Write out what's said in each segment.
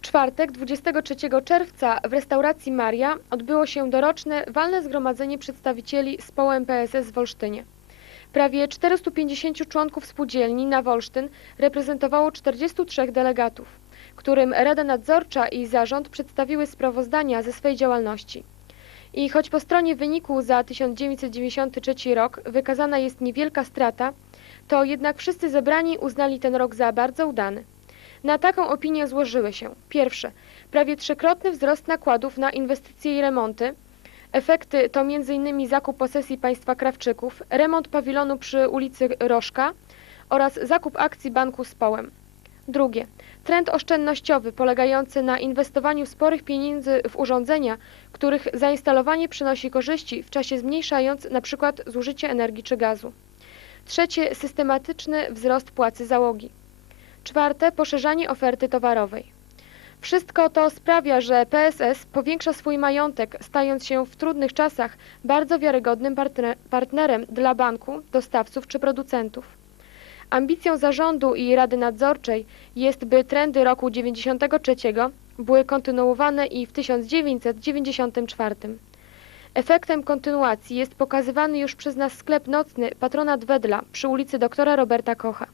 czwartek, 23 czerwca w restauracji Maria odbyło się doroczne walne zgromadzenie przedstawicieli społem PSS w Wolsztynie. Prawie 450 członków spółdzielni na Wolsztyn reprezentowało 43 delegatów, którym Rada Nadzorcza i Zarząd przedstawiły sprawozdania ze swej działalności. I choć po stronie wyniku za 1993 rok wykazana jest niewielka strata, to jednak wszyscy zebrani uznali ten rok za bardzo udany. Na taką opinię złożyły się pierwsze, prawie trzykrotny wzrost nakładów na inwestycje i remonty. Efekty to m.in. zakup posesji państwa Krawczyków, remont pawilonu przy ulicy Rożka oraz zakup akcji banku z Połem. Drugie, trend oszczędnościowy polegający na inwestowaniu sporych pieniędzy w urządzenia, których zainstalowanie przynosi korzyści w czasie zmniejszając np. zużycie energii czy gazu. Trzecie, systematyczny wzrost płacy załogi. Czwarte, poszerzanie oferty towarowej. Wszystko to sprawia, że PSS powiększa swój majątek, stając się w trudnych czasach bardzo wiarygodnym partner- partnerem dla banku, dostawców czy producentów. Ambicją zarządu i Rady Nadzorczej jest, by trendy roku 93 były kontynuowane i w 1994. Efektem kontynuacji jest pokazywany już przez nas sklep nocny Patronat Wedla przy ulicy doktora Roberta Kocha.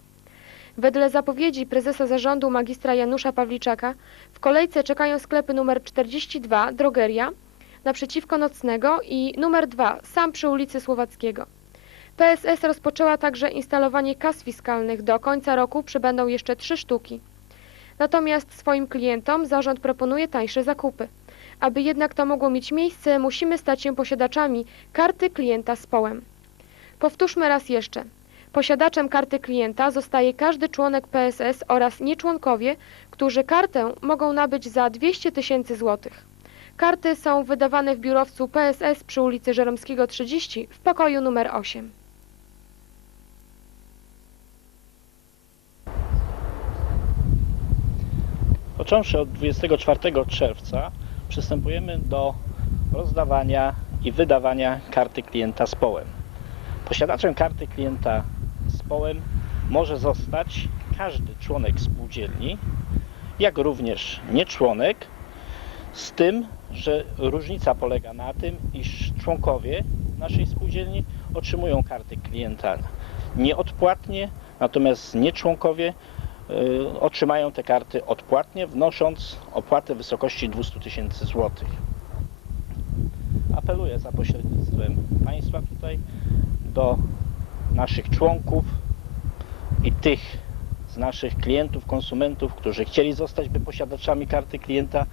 Wedle zapowiedzi prezesa zarządu magistra Janusza Pawliczaka w kolejce czekają sklepy numer 42 Drogeria naprzeciwko Nocnego i numer 2 sam przy ulicy Słowackiego. PSS rozpoczęła także instalowanie kas fiskalnych. Do końca roku przybędą jeszcze trzy sztuki. Natomiast swoim klientom zarząd proponuje tańsze zakupy. Aby jednak to mogło mieć miejsce, musimy stać się posiadaczami karty klienta z połem. Powtórzmy raz jeszcze. Posiadaczem karty klienta zostaje każdy członek PSS oraz nieczłonkowie, którzy kartę mogą nabyć za 200 tysięcy złotych. Karty są wydawane w biurowcu PSS przy ulicy Żeromskiego 30 w pokoju numer 8. Począwszy od 24 czerwca przystępujemy do rozdawania i wydawania karty klienta z połem. Posiadaczem karty klienta z połem może zostać każdy członek spółdzielni, jak również nieczłonek, z tym, że różnica polega na tym, iż członkowie naszej spółdzielni otrzymują karty klienta nieodpłatnie, natomiast nieczłonkowie y, otrzymają te karty odpłatnie, wnosząc opłatę w wysokości 200 tysięcy złotych. Apeluję za pośrednictwem Państwa tutaj do naszych członków i tych z naszych klientów, konsumentów, którzy chcieli zostać by posiadaczami karty klienta,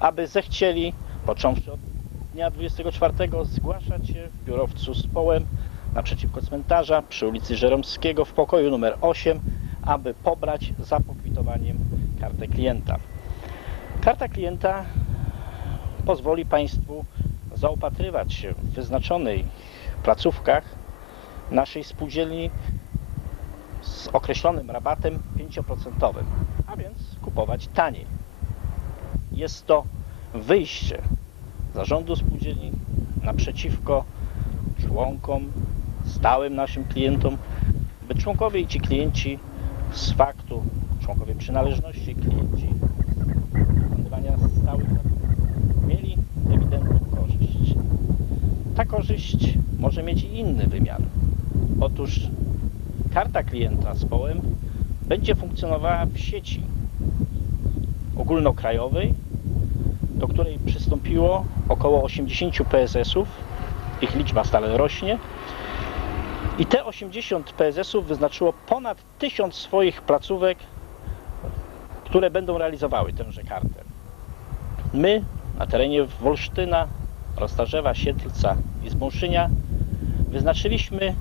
aby zechcieli, począwszy od dnia 24, zgłaszać się w biurowcu z połem naprzeciwko cmentarza przy ulicy Żeromskiego w pokoju numer 8, aby pobrać za pokwitowaniem kartę klienta. Karta klienta pozwoli Państwu zaopatrywać się w wyznaczonych placówkach naszej spółdzielni z określonym rabatem 5%, a więc kupować taniej. Jest to wyjście zarządu spółdzielni naprzeciwko członkom, stałym naszym klientom, by członkowie i ci klienci z faktu, członkowie przynależności, klienci wykonywania stałych mieli ewidentną korzyść. Ta korzyść może mieć i inny wymiar. Otóż karta klienta z połem będzie funkcjonowała w sieci ogólnokrajowej, do której przystąpiło około 80 PSS-ów. Ich liczba stale rośnie. I te 80 PSS-ów wyznaczyło ponad 1000 swoich placówek, które będą realizowały tęże kartę. My na terenie Wolsztyna, Roztarzewa, Siedlca i Zbąszynia wyznaczyliśmy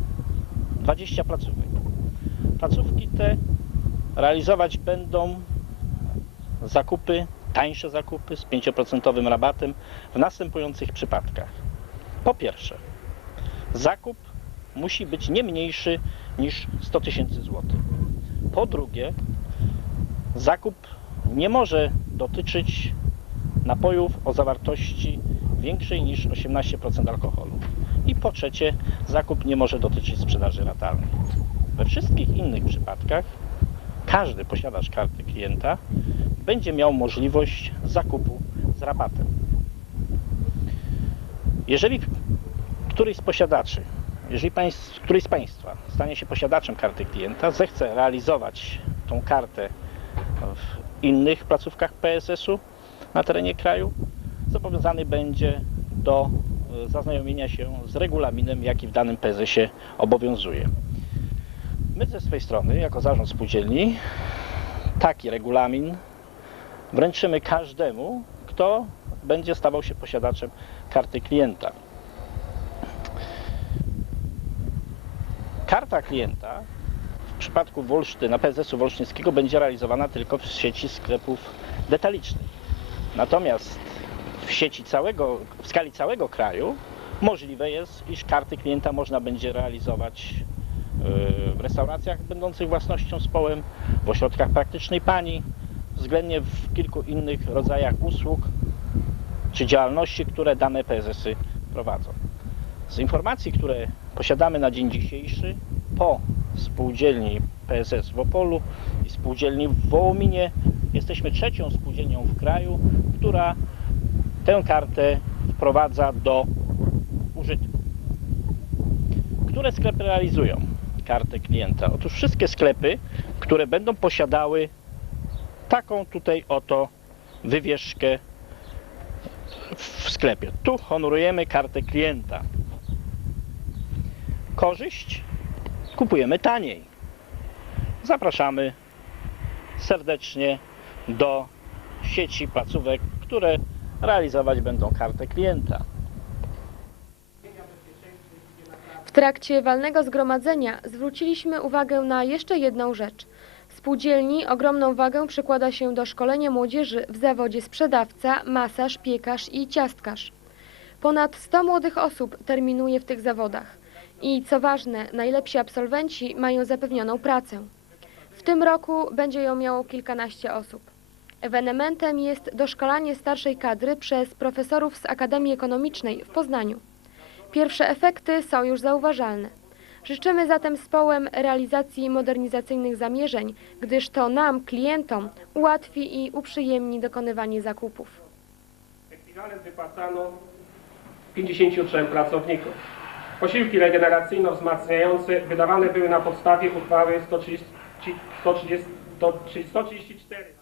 20 placówek. Placówki te realizować będą zakupy, tańsze zakupy z 5% rabatem w następujących przypadkach. Po pierwsze, zakup musi być nie mniejszy niż 100 tysięcy złotych. Po drugie, zakup nie może dotyczyć napojów o zawartości większej niż 18% alkoholu. I po trzecie, zakup nie może dotyczyć sprzedaży ratalnej. We wszystkich innych przypadkach każdy posiadacz karty klienta będzie miał możliwość zakupu z rabatem. Jeżeli któryś z posiadaczy, jeżeli państw, któryś z Państwa stanie się posiadaczem karty klienta, zechce realizować tą kartę w innych placówkach PSS-u na terenie kraju, zobowiązany będzie do zaznajomienia się z regulaminem, jaki w danym PSS-ie obowiązuje. My ze swej strony, jako zarząd spółdzielni, taki regulamin wręczymy każdemu, kto będzie stawał się posiadaczem karty klienta. Karta klienta w przypadku Wolsztyna, PZS-u Wolsztyńskiego będzie realizowana tylko w sieci sklepów detalicznych. Natomiast w sieci całego, w skali całego kraju możliwe jest, iż karty klienta można będzie realizować yy, w restauracjach będących własnością społem, w ośrodkach praktycznej pani, względnie w kilku innych rodzajach usług czy działalności, które dane PSS-y prowadzą. Z informacji, które posiadamy na dzień dzisiejszy, po spółdzielni PSS w Opolu i spółdzielni w Wołominie jesteśmy trzecią spółdzielnią w kraju, która tę kartę wprowadza do użytku. Które sklepy realizują kartę klienta? Otóż wszystkie sklepy, które będą posiadały taką tutaj oto wywieszkę w sklepie. Tu honorujemy kartę klienta. Korzyść kupujemy taniej. Zapraszamy serdecznie do sieci placówek, które realizować będą kartę klienta. W trakcie walnego zgromadzenia zwróciliśmy uwagę na jeszcze jedną rzecz. Spółdzielni ogromną wagę przykłada się do szkolenia młodzieży w zawodzie sprzedawca, masaż, piekarz i ciastkarz. Ponad 100 młodych osób terminuje w tych zawodach. I co ważne, najlepsi absolwenci mają zapewnioną pracę. W tym roku będzie ją miało kilkanaście osób. Ewenementem jest doszkalanie starszej kadry przez profesorów z Akademii Ekonomicznej w Poznaniu. Pierwsze efekty są już zauważalne. Życzymy zatem z połem realizacji modernizacyjnych zamierzeń, gdyż to nam, klientom, ułatwi i uprzyjemni dokonywanie zakupów. Ekwiwalent wypłacano 53 pracownikom. Posiłki regeneracyjno-wzmacniające wydawane były na podstawie uchwały 130, 130, 134